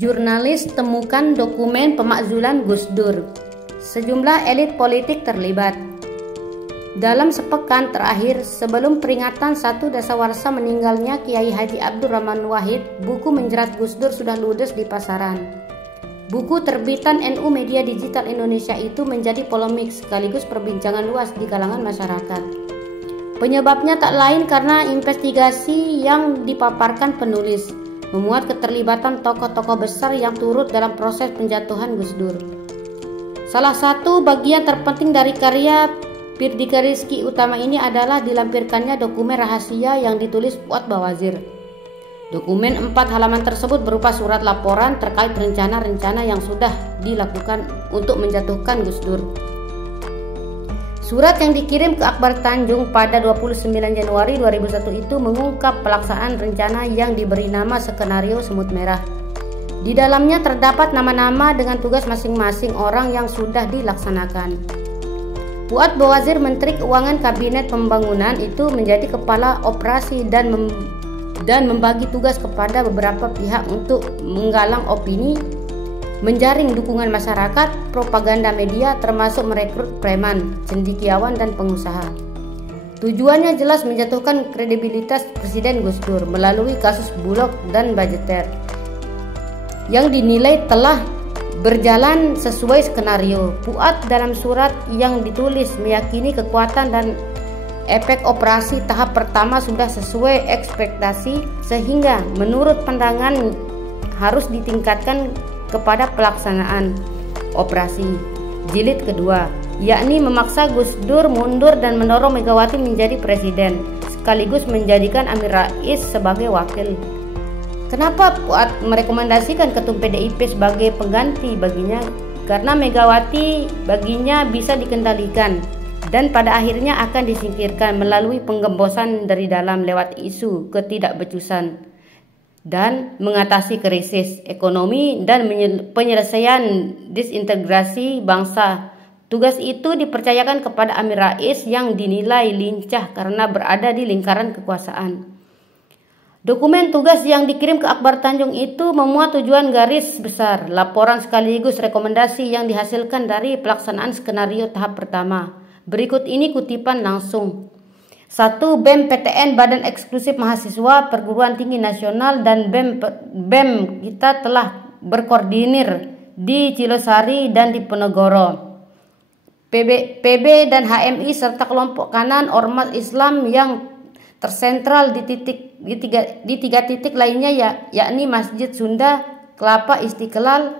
Jurnalis temukan dokumen pemakzulan Gus Dur. Sejumlah elit politik terlibat. Dalam sepekan terakhir sebelum peringatan 1 dasawarsa meninggalnya Kiai Haji Abdurrahman Wahid, buku menjerat Gus Dur sudah ludes di pasaran. Buku terbitan NU Media Digital Indonesia itu menjadi polemik sekaligus perbincangan luas di kalangan masyarakat. Penyebabnya tak lain karena investigasi yang dipaparkan penulis memuat keterlibatan tokoh-tokoh besar yang turut dalam proses penjatuhan Gus Dur. Salah satu bagian terpenting dari karya Firdika Rizky Utama ini adalah dilampirkannya dokumen rahasia yang ditulis Fuad Bawazir. Dokumen 4 halaman tersebut berupa surat laporan terkait rencana-rencana yang sudah dilakukan untuk menjatuhkan Gus Dur. Surat yang dikirim ke Akbar Tanjung pada 29 Januari 2001 itu mengungkap pelaksanaan rencana yang diberi nama Skenario Semut Merah. Di dalamnya terdapat nama-nama dengan tugas masing-masing orang yang sudah dilaksanakan. Fuad Bawazir, Menteri Keuangan Kabinet Pembangunan, itu menjadi kepala operasi dan membagi tugas kepada beberapa pihak untuk menggalang opini, menjaring dukungan masyarakat, propaganda media, termasuk merekrut preman, cendekiawan, dan pengusaha. Tujuannya jelas menjatuhkan kredibilitas Presiden Gus Dur melalui kasus Bulog dan Budgeter yang dinilai telah berjalan sesuai skenario. Fuad dalam surat yang ditulis meyakini kekuatan dan efek operasi tahap pertama sudah sesuai ekspektasi, sehingga menurut pandangan harus ditingkatkan kepada pelaksanaan operasi jilid kedua, yakni memaksa Gus Dur mundur dan mendorong Megawati menjadi presiden, sekaligus menjadikan Amin Rais sebagai wakil. Kenapa Fuad merekomendasikan Ketum PDIP sebagai pengganti baginya? Karena Megawati baginya bisa dikendalikan dan pada akhirnya akan disingkirkan melalui penggembosan dari dalam lewat isu ketidakbecusan dan mengatasi krisis ekonomi dan penyelesaian disintegrasi bangsa. Tugas itu dipercayakan kepada Amin Rais yang dinilai lincah karena berada di lingkaran kekuasaan. Dokumen tugas yang dikirim ke Akbar Tanjung itu memuat tujuan garis besar, laporan sekaligus rekomendasi yang dihasilkan dari pelaksanaan skenario tahap pertama. Berikut ini kutipan langsung. 1. BEM PTN Badan Eksekutif Mahasiswa Perguruan Tinggi Nasional dan BEM kita telah berkoordinir di Cilosari dan di Ponorogo. PB dan HMI serta kelompok kanan ormas Islam yang tersentral di tiga titik lainnya yakni Masjid Sunda, Kelapa, Istiqlal,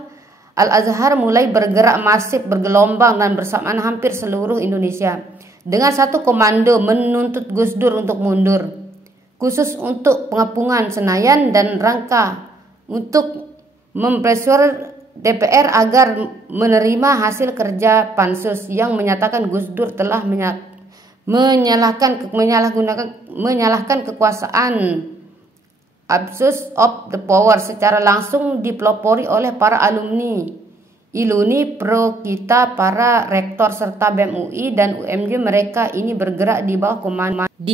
Al-Azhar mulai bergerak masif bergelombang dan bersamaan hampir seluruh Indonesia dengan satu komando menuntut Gus Dur untuk mundur, khusus untuk pengepungan Senayan dan rangka untuk mempressure DPR agar menerima hasil kerja pansus yang menyatakan Gus Dur telah menyalahkan kekuasaan, abuse of the power, secara langsung dipelopori oleh para alumni Iluni, Pro Kita, para rektor serta BEM UI dan UMJ. Mereka ini bergerak di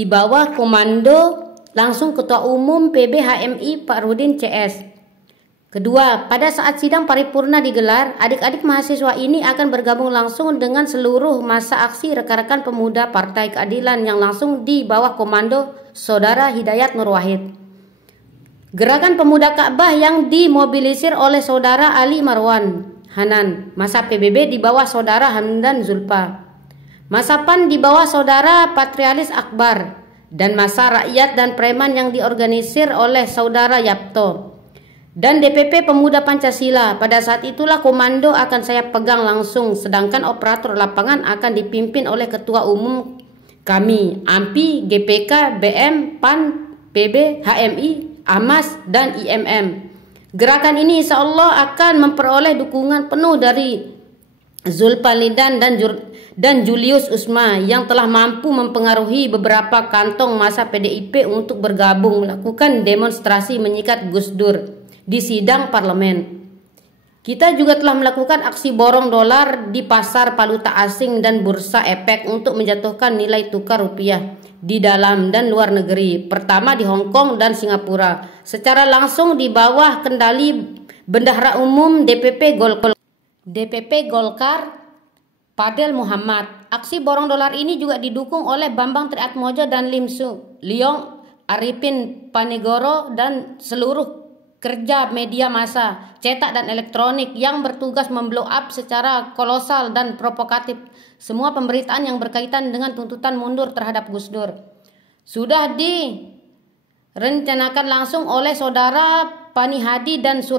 bawah komando langsung Ketua Umum PB HMI Pak Rudin CS. Kedua, pada saat sidang paripurna digelar, adik-adik mahasiswa ini akan bergabung langsung dengan seluruh masa aksi rekan-rekan pemuda Partai Keadilan yang langsung di bawah komando Saudara Hidayat Nur Wahid. Gerakan Pemuda Ka'bah yang dimobilisir oleh Saudara Ali Marwan Hanan, masa PBB di bawah Saudara Hamdan Zulfa, masa PAN di bawah Saudara Patrialis Akbar, dan masa Rakyat dan Preman yang diorganisir oleh Saudara Yapto, dan DPP Pemuda Pancasila. Pada saat itulah komando akan saya pegang langsung, sedangkan operator lapangan akan dipimpin oleh Ketua Umum kami, AMPI, GPK, BM, PAN, PB, HMI, AMAS, dan IMM. Gerakan ini insya Allah akan memperoleh dukungan penuh dari Zulfalidan dan Julius Usma yang telah mampu mempengaruhi beberapa kantong massa PDIP untuk bergabung melakukan demonstrasi menyikat Gus Dur di sidang parlemen. Kita juga telah melakukan aksi borong dolar di pasar valuta asing dan bursa efek untuk menjatuhkan nilai tukar rupiah. di dalam dan luar negeri. Pertama di Hong Kong dan Singapura, secara langsung di bawah kendali Bendahara Umum DPP Golkar Fadel Muhammad. Aksi borong dolar ini juga didukung oleh Bambang Triatmojo dan Lim Su Lyong, Arifin Panegoro, dan seluruh kerja media massa, cetak dan elektronik yang bertugas memblow up secara kolosal dan provokatif semua pemberitaan yang berkaitan dengan tuntutan mundur terhadap Gus Dur. Sudah direncanakan langsung oleh saudara Pani Hadi dan Surya